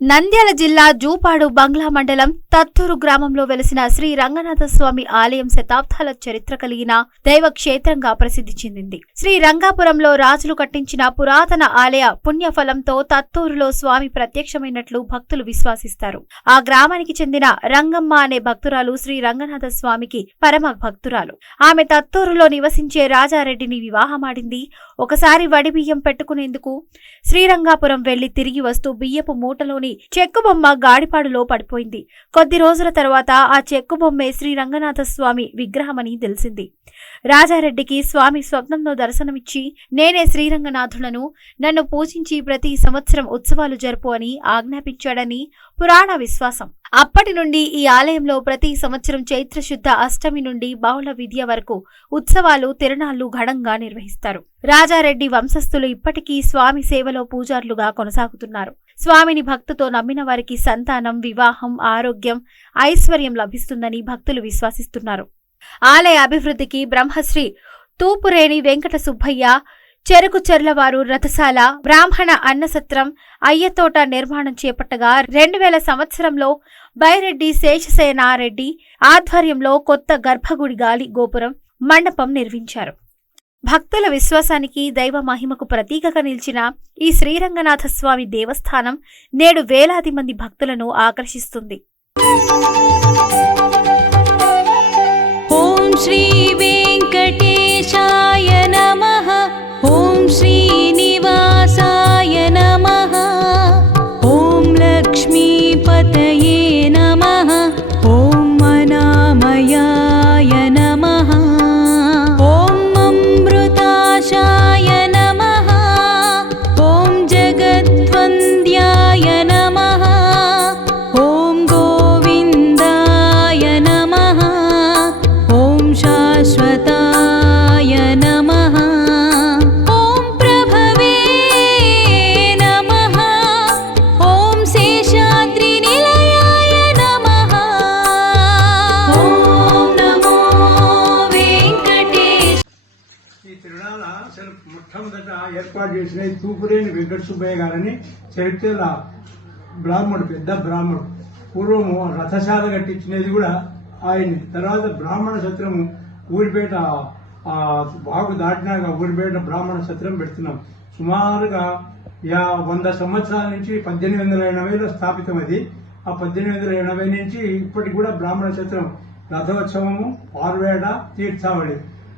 నంద్యాల జిల్లా జూపాడు బంగ్లా మండలం తత్తూరు గ్రామంలో వెలిసిన శ్రీ రంగనాథ స్వామి ఆలయం శతాబ్దాల చరిత్ర కలిగిన దైవ క్షేత్రంగా ప్రసిద్ధి చెందింది. శ్రీ రంగాపురంలో రాజులు కట్టించిన పురాతన ఆలయ పుణ్యఫలంతో తత్తూరులో స్వామి ప్రత్యక్షమైనట్లు భక్తులు విశ్వసిస్తారు. ఆ గ్రామానికి చెందిన రంగమ్మ అనే భక్తురాలు శ్రీ రంగనాథ స్వామికి పరమ భక్తురాలు. ఆమె తత్తూరులో నివసించే రాజారెడ్డిని వివాహమాడింది. ఒకసారి వడి బియ్యం పెట్టుకునేందుకు శ్రీరంగాపురం వెళ్ళి తిరిగి వస్తూ బియ్యపు మూటలోని చెక్కు బొమ్మ గాడిపాడులో పడిపోయింది. కొద్ది రోజుల తర్వాత ఆ చెక్కు బొమ్మే శ్రీ రంగనాథ స్వామి విగ్రహమని తెలిసింది. రాజారెడ్డికి స్వామి స్వప్నంలో దర్శనమిచ్చి నేనే శ్రీరంగనాథులను నన్ను పూజించి ప్రతి సంవత్సరం ఉత్సవాలు జరుపు అని ఆజ్ఞాపించాడని పురాణ విశ్వాసం. అప్పటి నుండి ఈ ఆలయంలో ప్రతి సంవత్సరం చైత్రశుద్ధ అష్టమి నుండి బహుళ విద్య వరకు ఉత్సవాలు తిరణాళ్ళు ఘనంగా నిర్వహిస్తారు. రాజారెడ్డి వంశస్థులు ఇప్పటికీ స్వామి సేవలో పూజారులుగా కొనసాగుతున్నారు. స్వామిని భక్తితో నమ్మిన వారికి సంతానం వివాహం ఆరోగ్యం ఐశ్వర్యం లభిస్తుందని భక్తులు విశ్వసిస్తున్నారు. ఆలయ అభివృద్ధికి బ్రహ్మశ్రీ తూపురేణి వెంకట సుబ్బయ్య చెరుకు చెర్లవారు రథశాల బ్రాహ్మణ అన్నసత్రం అయ్యతోట నిర్మాణం చేపట్టగా రెండు వేల సంవత్సరంలో బైరెడ్డి శేషసేనారెడ్డి ఆధ్వర్యంలో కొత్త గర్భగుడి గాలి గోపురం మండపం నిర్మించారు. భక్తుల విశ్వాసానికి దైవ మహిమకు ప్రతీకగా నిలిచిన ఈ శ్రీరంగనాథస్వామి దేవస్థానం నేడు వేలాది మంది భక్తులను ఆకర్షిస్తుంది. ఓం శ్రీ शाश्वताय नमः ॐ प्रभवे नमः ॐ शेषाद्रिनिलयाय नमः ॐ नमो वेङ्कटेश ఈ తిరునాళ్ళ అసలు మొట్టమొదట ఏర్పాటు చేసిన ఈ తూపురేని వెంకట సుబ్బయ్య గారని చరిత్రల బ్రాహ్మడు పెద్ద బ్రాహ్మడు పూర్వము రథశాల కట్టించినది కూడా ఆయన్ని తర్వాత బ్రాహ్మణ సత్రము ఊరిపేట ఆ బాగు దాటినాక ఊరిపేట బ్రాహ్మణ సత్రం పెడుతున్నాం. సుమారుగా యా వంద సంవత్సరాల నుంచి పద్దెనిమిది వందల ఎనభైలో స్థాపితం అది. ఆ పద్దెనిమిది వందల ఎనభై నుంచి ఇప్పటికి కూడా బ్రాహ్మణ సత్రం రథోత్సవము పార్వేడ తీర్థావళి.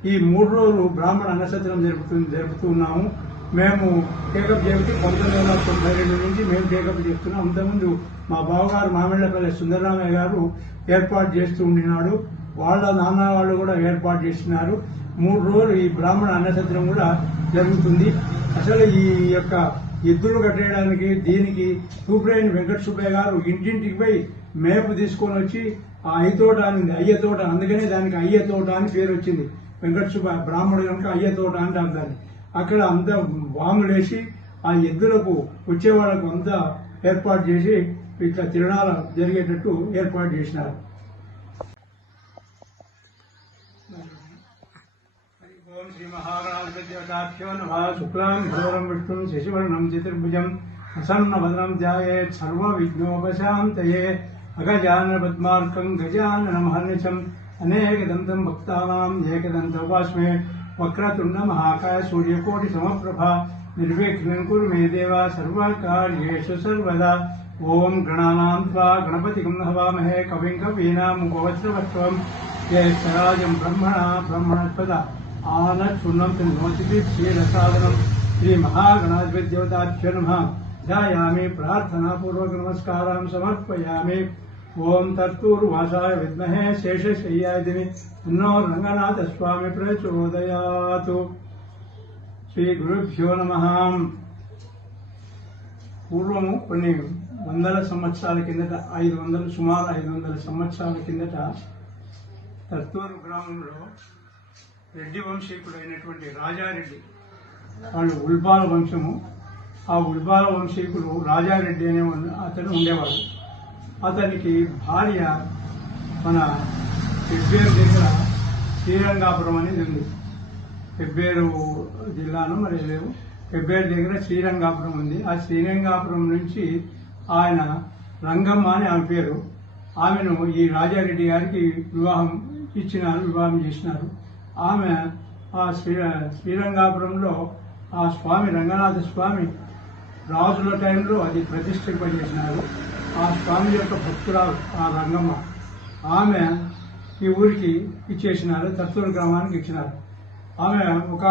ఈ మూడు రోజులు బ్రాహ్మణ అన్నసత్రం జరుపుతూ జరుపుతూ ఉన్నాము. మేము టేకప్ చేపట్టి పంతొమ్మిది వందల తొంభై రెండు నుంచి మేము టేకప్ చేస్తున్నాం. అంతకుముందు మా బావగారు మామిళ్ళపల్లి సుందరరామయ్య గారు ఏర్పాటు చేస్తూ ఉండినాడు. వాళ్ళ నాన్న వాళ్ళు కూడా ఏర్పాటు చేస్తున్నారు మూడు రోజులు ఈ బ్రాహ్మణ అన్నసత్రం కూడా జరుగుతుంది. అసలు ఈ యొక్క ఎద్దులు కట్టేయడానికి దీనికి తూపురేని వెంకట సుబ్బయ్య గారు ఇంటింటికి పోయి మేపు తీసుకొని వచ్చి ఆ అయ్యతోట అని అయ్య తోట. అందుకనే దానికి అయ్య తోట అని పేరు వచ్చింది. వెంకట సుబ్బయ్య బ్రాహ్మణుడు కనుక అయ్య తోట అంటారు దాన్ని. అక్కడ అంతా వాములేసి ఆ ఎద్దులకు వచ్చే వాళ్ళకు అంతా ఏర్పాటు చేసి ఇట్లా తిరణాలు జరిగేటట్టు ఏర్పాటు చేసినారు. ओम श्री महागणाधिपत्योदाख्यो नमः। शुक्लां भद्रं विष्णुं, शशिवर्णं, चतुर्भुजं प्रसन्नभद्रं जायेत् सर्वविघ्नोपशान्तये। अगजानपद्मार्कं गजाननमहर्निशम् अनेकदन्तं भक्तानाम् सूर्यकोटिसमप्रभा निर्विघ्नं कुरु मे देवा, सर्वकार्येषु सर्वदा। ॐ गणानां त्वा हवामहे कविं ब्रह्मणा ब्रह्मणस्पदा కవిం కవీనాముపవస్త్రవస్త్వం జ్యేష్ఠరాజం బ్రహ్మణ బ్రహ్మణస్పద ఆనక్షుణ్ణం నోచితి క్షీరసాదనం శ్రీ మహాగణాధిపత్యవతాభ్య నమ ధ్యాయామి ప్రార్థనాపూర్వక నమస్కారం సమర్పయామి ఓం తత్తూర్వాసాయ విద్మహే శేషశయ్యాదిని తన్నో రంగనాథ స్వామి ప్రచోదయాతు శ్రీ గురుభ్యో నమ పూర్వము కొన్ని వందల సంవత్సరాల కిందట ఐదు వందలు సుమారు ఐదు వందల సంవత్సరాల కిందట తత్తూరు గ్రామంలో రెడ్డి వంశీకుడు అయినటువంటి రాజారెడ్డి వాళ్ళు ఉల్బాల వంశము. ఆ ఉల్బాల వంశీకుడు రాజారెడ్డి అనే అతను ఉండేవాడు. అతనికి భార్య మన పెబ్బేరు దగ్గర శ్రీరంగాపురం అనేది ఉంది. పెబ్బేరు జిల్లాను మరి లేవు. పెబ్బేరు దగ్గర శ్రీరంగాపురం ఉంది. ఆ శ్రీరంగాపురం నుంచి ఆయన రంగమ్మ అని ఆమె పేరు. ఆమెను ఈ రాజారెడ్డి గారికి వివాహం ఇచ్చినారు వివాహం చేసినారు. ఆమె ఆ శ్రీ శ్రీరంగాపురంలో ఆ స్వామి రంగనాథ స్వామి రాజుల టైంలో అది ప్రతిష్ఠింపజేసినారు. ఆ స్వామి యొక్క భక్తురాలు ఆ రంగమ్మ ఆమె ఈ ఊరికి ఇచ్చేసినారు తత్తూరు గ్రామానికి ఇచ్చినారు. ఆమె ఒక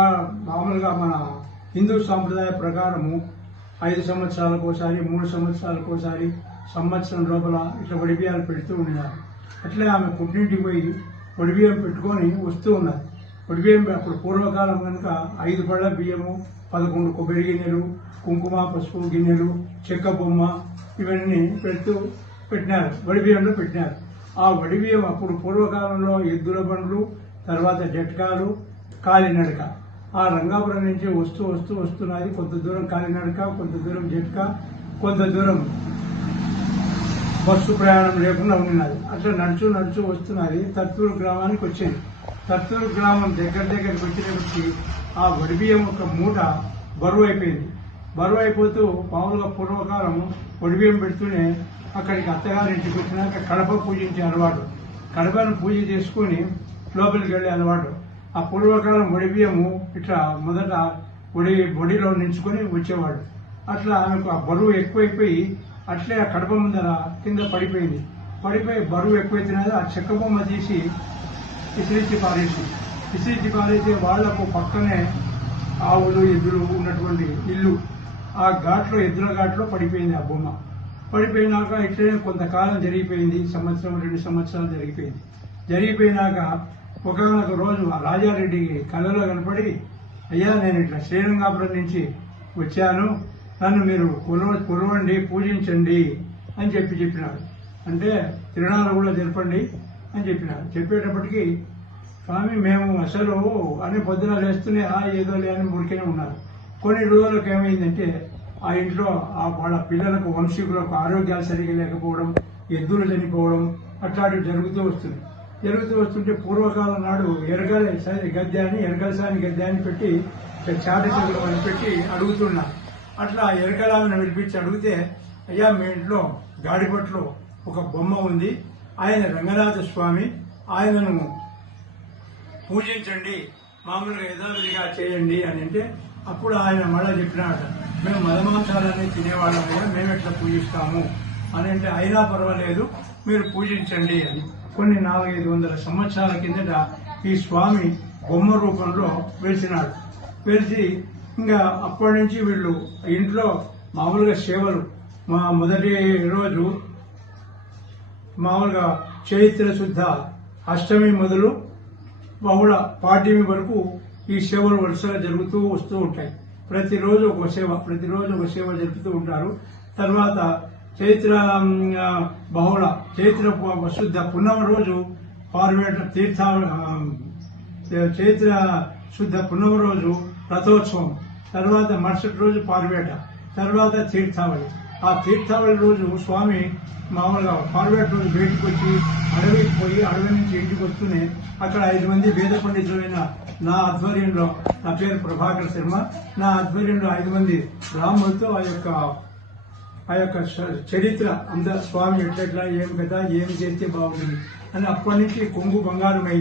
మామూలుగా మన హిందూ సాంప్రదాయ ప్రకారము ఐదు సంవత్సరాలకు ఒకసారి మూడు సంవత్సరాలకు ఒకసారి సంవత్సరం లోపల ఇట్లా వడిబియ్యాలు పెడుతూ ఉన్నారు అట్లే ఆమె పుట్టింటికి పోయి వడిబియ్యం పెట్టుకొని వస్తూ ఉన్నారు వడిబియ్యం అప్పుడు పూర్వకాలం కనుక ఐదు పళ్ళ బియ్యము పదకొండు కొబ్బరి గిన్నెలు కుంకుమ పసుపు గిన్నెలు చెక్క బొమ్మ ఇవన్నీ పెడుతూ పెట్టినారు. వడిబియ్యంలో పెట్టినారు. ఆ వడిబియ్యం అప్పుడు పూర్వకాలంలో ఎద్దుల బండ్లు తర్వాత జట్కాలు కాలినడక. ఆ రంగాపురం నుంచి వస్తూ వస్తూ వస్తున్నది. కొంత దూరం కాలినడక కొంత దూరం జట్కా కొంత దూరం బస్సు ప్రయాణం లేకుండా ఉన్నది అట్లా నడుచు నడుచు వస్తున్నది. తత్పూర్ గ్రామానికి వచ్చింది. తత్తూరు గ్రామం దగ్గర దగ్గరికి వచ్చినప్పటికి ఆ వడిబియ్యం ఒక మూట బరువు అయిపోయింది. బరువు అయిపోతూ మామూలుగా పూర్వకాలం వడిబియ్యం పెడుతూనే అక్కడికి అత్తగారింటికి వచ్చినాక కడప పూజించే అలవాటు. కడపను పూజ చేసుకుని లోపలికి వెళ్ళే అలవాటు. ఆ పూర్వకాలం వడిబియ్యము ఇట్లా మొదట ఒడి ఒడిలో నించుకొని వచ్చేవాడు. అట్లా ఆమెకు ఆ బరువు ఎక్కువైపోయి అట్లే ఆ కడప ముందర కింద పడిపోయింది. పడిపోయి బరువు ఎక్కువైతున్నది ఆ చెక్క బొమ్మ తీసి విసిరించి పారేసి విసిరించి పారేసి వాళ్ళకు పక్కనే ఆవులు ఎద్దులు ఉన్నటువంటి ఇల్లు. ఆ ఘాట్లో ఎద్దుల ఘాట్లో పడిపోయింది ఆ బొమ్మ. పడిపోయినాక ఇట్లనే కొంతకాలం జరిగిపోయింది సంవత్సరం రెండు సంవత్సరాలు జరిగిపోయింది. జరిగిపోయినాక ఒకనొక రోజు ఆ రాజారెడ్డికి కళ్ళలో కనపడి అయ్యా నేను ఇట్లా శ్రీరంగాపురం నుంచి వచ్చాను. నన్ను మీరు కొలవ కొలవండి పూజించండి అని చెప్పి చెప్పినారు. అంటే తిరణాలు కూడా జరపండి. అని చెప్పినారు చెప్పేటప్పటికి స్వామి మేము అసలు అని పొద్దున లేస్తూనే ఆ ఏదో లే అని మురికినే ఉన్నారు. కొన్ని రోజులకు ఏమైందంటే ఆ ఇంట్లో ఆ వాళ్ళ పిల్లలకు వంశీకులకు ఆరోగ్యాలు సరిగా లేకపోవడం ఎద్దులు చనిపోవడం అట్లాంటివి జరుగుతూ వస్తుంది జరుగుతూ వస్తుంటే పూర్వకాలం నాడు ఎరగల గద్దె అని ఎరగల సాని గద్దె అని పెట్టి చాట అని పెట్టి అడుగుతున్నా. అట్లా ఎరకలాలను విడిపించి అడిగితే అయ్యా మీ ఇంట్లో గాడిపట్లో ఒక బొమ్మ ఉంది. ఆయన రంగనాథ స్వామి ఆయనను పూజించండి మామూలుగా యథావిధిగా చేయండి అని అంటే అప్పుడు ఆయన మళ్ళా చెప్పినాడు మేము మదమాంసాలన్నీ కూడా మేము ఎట్లా పూజిస్తాము అని అంటే అయినా పర్వాలేదు మీరు పూజించండి అని. కొన్ని నాలుగైదు వందల సంవత్సరాల కిందట ఈ స్వామి బొమ్మ రూపంలో వెలిసినాడు వెలిసి ఇంకా అప్పటి నుంచి వీళ్ళు ఇంట్లో మామూలుగా సేవలు మా మొదటి రోజు మామూలుగా చైత్ర శుద్ధ అష్టమి మొదలు బహుళ పాఠ్యమి వరకు ఈ సేవలు వరుసగా జరుగుతూ వస్తూ ఉంటాయి. ప్రతిరోజు ఒక సేవ ప్రతిరోజు ఒక సేవ జరుపుతూ ఉంటారు. తర్వాత చైత్ర బహుళ చైత్ర శుద్ధ పున్నమ రోజు పార్వేట తీర్థ చైత్ర శుద్ధ పున్నమ రోజు రథోత్సవం. తర్వాత మరుసటి రోజు పార్వేట. తర్వాత తీర్థావళి. ఆ తీర్థావళి రోజు స్వామి మామూలుగా ఫార్వర్డ్ రోజు బయటకు వచ్చి అడవికి పోయి అడవి నుంచి ఇంటికి వస్తూనే అక్కడ ఐదు మంది వేద పండితులైన నా ఆధ్వర్యంలో నా పేరు ప్రభాకర్ శర్మ నా ఆధ్వర్యంలో ఐదు మంది బ్రాహ్మణులతో ఆ యొక్క ఆ యొక్క చరిత్ర అంత స్వామి ఎట్లెట్లా ఏం కదా ఏం చేస్తే బాగుంటుంది అని అప్పటి నుంచి కొంగు బంగారమై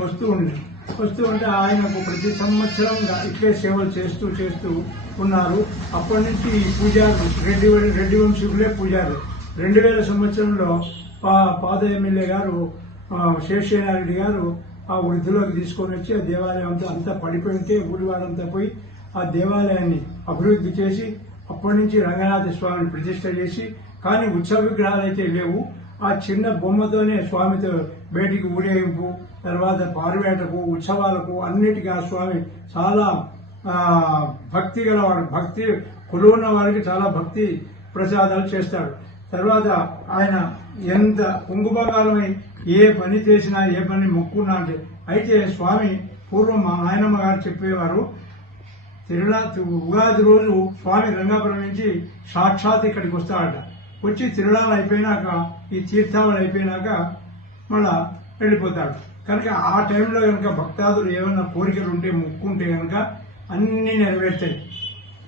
వస్తూ ఉండేది. వస్తూ ఉంటే ఆయనకు ప్రతి సంవత్సరం ఇట్లే సేవలు చేస్తూ చేస్తూ ఉన్నారు. అప్పటి నుంచి ఈ పూజారులు రెడ్డి రెడ్డి వంశీకులే పూజారులు. రెండు వేల సంవత్సరంలో పా పాద ఎమ్మెల్యే గారు ఆ, శేషయ్యనారెడ్డి గారు ఆ వృద్ధిలోకి తీసుకొని వచ్చి ఆ దేవాలయం అంతా అంతా పడిపోయితే ఊరివాడంతా పోయి ఆ దేవాలయాన్ని అభివృద్ధి చేసి అప్పటి నుంచి రంగనాథ స్వామిని ప్రతిష్ట చేసి కానీ ఉత్సవ విగ్రహాలు అయితే లేవు. ఆ చిన్న బొమ్మతోనే స్వామితో బయటికి ఊరేగింపు తర్వాత పారివేటకు ఉత్సవాలకు అన్నిటికీ ఆ స్వామి చాలా భక్తి గలవాడు. భక్తి కొలువున్న వారికి చాలా భక్తి ప్రసాదాలు చేస్తాడు. తర్వాత ఆయన ఎంత కుంగుబంగారమై ఏ పని చేసినా ఏ పని మొక్కున్నా అంటే అయితే స్వామి పూర్వం మా నాయనమ్మ గారు చెప్పేవారు తిరునా ఉగాది రోజు స్వామి రంగాపురం నుంచి సాక్షాత్ ఇక్కడికి వస్తాడట. వచ్చి తిరునాళ్ళు అయిపోయినాక ఈ తీర్థాలు అయిపోయినాక మళ్ళా వెళ్ళిపోతాడు. కనుక ఆ టైంలో కనుక భక్తాదులు ఏమైనా కోరికలు ఉంటే మొక్కుంటే కనుక అన్నీ నెరవేర్తాయి.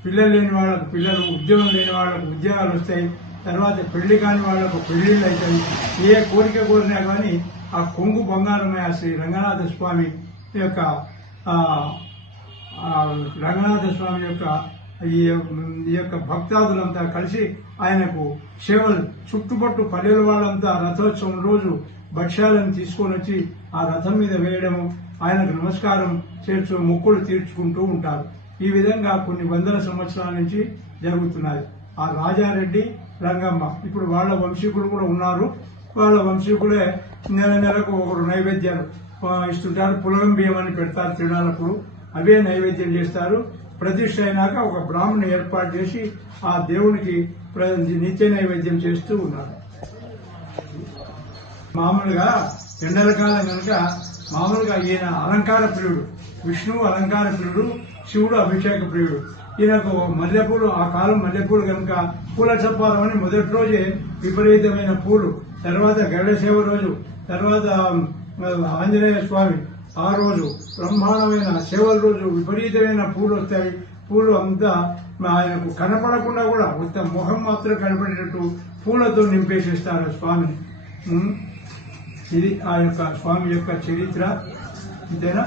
పిల్లలు లేని వాళ్ళకు పిల్లలు ఉద్యోగం లేని వాళ్ళకు ఉద్యోగాలు వస్తాయి. తర్వాత పెళ్ళి కాని వాళ్ళకు పెళ్ళిళ్ళు అవుతాయి. ఏ కోరిక కోరినా కానీ ఆ కొంగు బంగారమే ఆ శ్రీ రంగనాథ స్వామి యొక్క రంగనాథ స్వామి యొక్క ఈ ఈ యొక్క భక్తాదులంతా కలిసి ఆయనకు సేవలు చుట్టుపట్టు పల్లెల వాళ్ళంతా రథోత్సవం రోజు భక్ష్యాలను తీసుకొని వచ్చి ఆ రథం మీద వేయడము ఆయనకు నమస్కారం చేర్చు మొక్కులు తీర్చుకుంటూ ఉంటారు. ఈ విధంగా కొన్ని వందల సంవత్సరాల నుంచి జరుగుతున్నది ఆ రాజారెడ్డి రంగమ్మ. ఇప్పుడు వాళ్ళ వంశీకులు కూడా ఉన్నారు. వాళ్ళ వంశీకులే నెల నెలకు ఒకరు నైవేద్యాలు ఇస్తుంటారు. పులగం బియ్యం అని పెడతారు తినాలప్పుడు అవే నైవేద్యం చేస్తారు. ప్రతిష్ట అయినాక ఒక బ్రాహ్మణ ఏర్పాటు చేసి ఆ దేవునికి ప్ర- నిత్య నైవేద్యం చేస్తూ ఉన్నారు. మామూలుగా ఎండల కాలం కనుక మామూలుగా ఈయన అలంకార ప్రియుడు విష్ణువు అలంకార ప్రియుడు శివుడు అభిషేక ప్రియుడు. ఈయనకు మల్లెపూలు ఆ కాలం మల్లెపూలు కనుక పూల చప్పారం అని మొదటి రోజే విపరీతమైన పూలు తర్వాత గరుడ సేవ రోజు తర్వాత ఆంజనేయ స్వామి ఆ రోజు బ్రహ్మాండమైన సేవల రోజు విపరీతమైన పూలు వస్తాయి. పూలు అంతా ఆయనకు కనపడకుండా కూడా మొత్తం ముఖం మాత్రం కనపడేటట్టు పూలతో నింపేసేస్తారు స్వామిని. ఇది ఆ యొక్క స్వామి యొక్క చరిత్ర. ఇదేనా